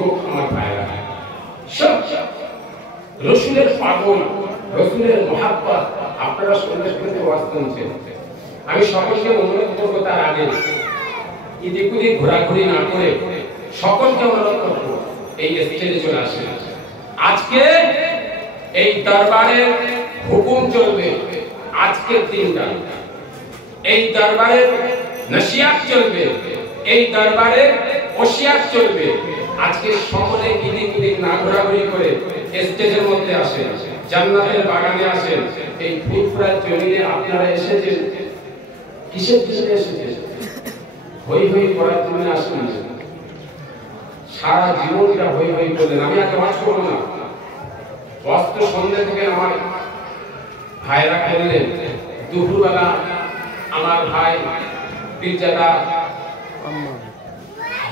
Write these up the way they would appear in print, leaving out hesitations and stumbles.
যুবক আমার ভাইরা, সব রসুলের পাগল, রসুলের মহাব্বত আপনারা শুনতে শুনতে ওয়াজ শুনছেন। আমি সকলকে অনুরোধ করবো তার আগে এদিক ওদিক ঘোরাঘুরি না করে সকলকে অনুরোধ করবো এই স্টেজে চলে আসেন। আজকে এই দরবারের হুকুম চলবে আজকের দিনটা, এই দরবারের নসিহত চলবে, এই দরবারের ওসিয়াত চলবে। আজকে সকলে এদিক ওদিক না ঘোরাঘুরি করে স্টেজের মধ্যে আসেন, জান্নাতের বাগানে আসেন। এই ফুরফুরা জমিনে আপনারা এসেছেন কিসের জন্য এসেছেন? হই হই করার জন্য আসেন। সারা জীবনটা হই হই করলেন। আমি আগে ওয়াজ করবো না, অস্ত্র সন্ধ্যা থেকে আমার ভাইরা করলেন। দুপুরবেলা আমার ভাই পীরজাদা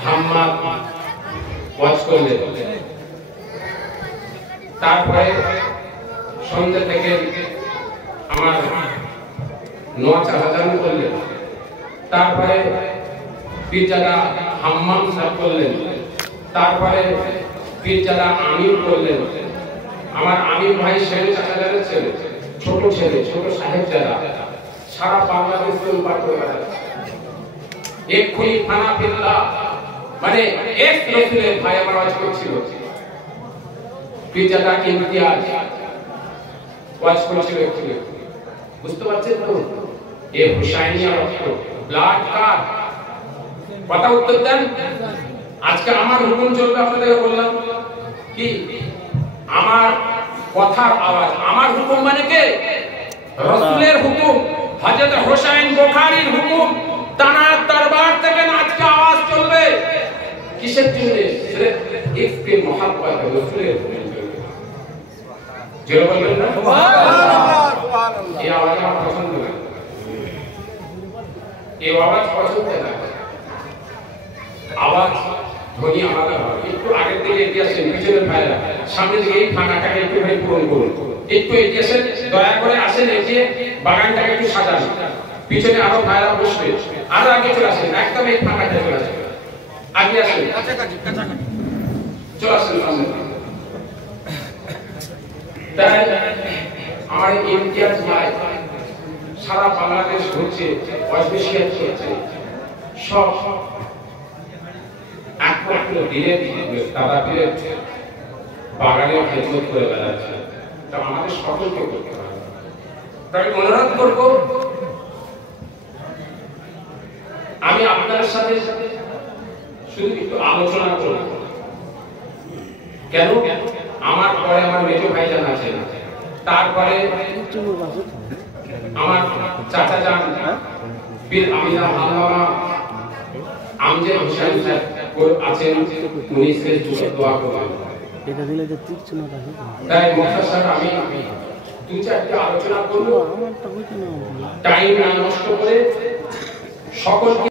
হাম্মাদ ওয়াজ করলেন। তারপরে সন্ধ্যা থেকে আমার নোয়াজ আজান করলেন। তারপরে পীরজাদা হাম্মাম সাহেব করলেন। তারপরে পীরজাদা আমির করলেন। আমার আমির ভাই শেখ চাচাদের ছেলে, ছোট ছেলে, ছোট সাহেব যারা সারা বাংলাদেশ পার করে বেড়াচ্ছে। এক্ষুনি ফানা ফিল্লা মানে এক রসুলের ভাই আমার ওয়াজ করছিল, পীরজাদা ইমতিয়াজ ওয়াজ করছিল। এক্ষুনি বুঝতে পারছেন তো? এ হুসাইনিয়া রক্ত, ব্লাড কার্ড। কথা উত্তর দেন। আজকে আমার হুকুম চলবে, আপনাদের বললাম কি আমার কথার আওয়াজ। আমার হুকুম মানে কে? রাসূলের হুকুম, হযরত হোসেন বুখারীর হুকুম। তানার দরবার থেকে আজকে আওয়াজ চলবে। কিসের জন্য? সির্ফ ইফকে মোহাব্বত রাসূলের হুকুম চলবে। জোরে বলবেন না সুবহানাল্লাহ? সুবহানাল্লাহ। এই আওয়াজ আমার পছন্দ না, এই আওয়াজ পছন্দ না। আওয়াজ ধ্বনি আলাদা হবে। একটু আগের দিকে এগিয়ে আসেন, পিছনের ভাইরা সামনে দিকে এই ফাঁকাটাকে একটু ভাই পূরণ করুন। একটু এগিয়ে আসেন, দয়া করে আসেন, এগিয়ে বাগানটাকে একটু সাজান। পিছনে আরো ভাইরা বসবে, আরো আগে চলে আসেন, একদম এই ফাঁকাটা চলে আসেন, আগে আসেন, চলে আসেন সামনে। তাই আমার ইমতিয়াজ ভাই সারা বাংলাদেশ ঘুরছে, ওয়াজবিশিয়াত করছে, সব একমাত্র দিনের দাদা পীরের বাগানে খেদমত করে বেড়াচ্ছে। তা আমাদের সকলকে করতে হবে। তাই অনুরোধ করবো, আমি আপনার সাথে শুধু একটু আলোচনা করব। কেন? আমার পরে আমার মেজ ভাইজান আছেন, তারপরে আমার চাচা যান বীর আমিনা হালওয়ালা আমজেদ হোসেন সাহেব আছেন, উনি শেষ দোয়া করবেন। এটা দিলে যে তীর না থাকে। তাই মুখতাসার আমি দু চারটি আলোচনা করব, টাইম না নষ্ট করে সকলকে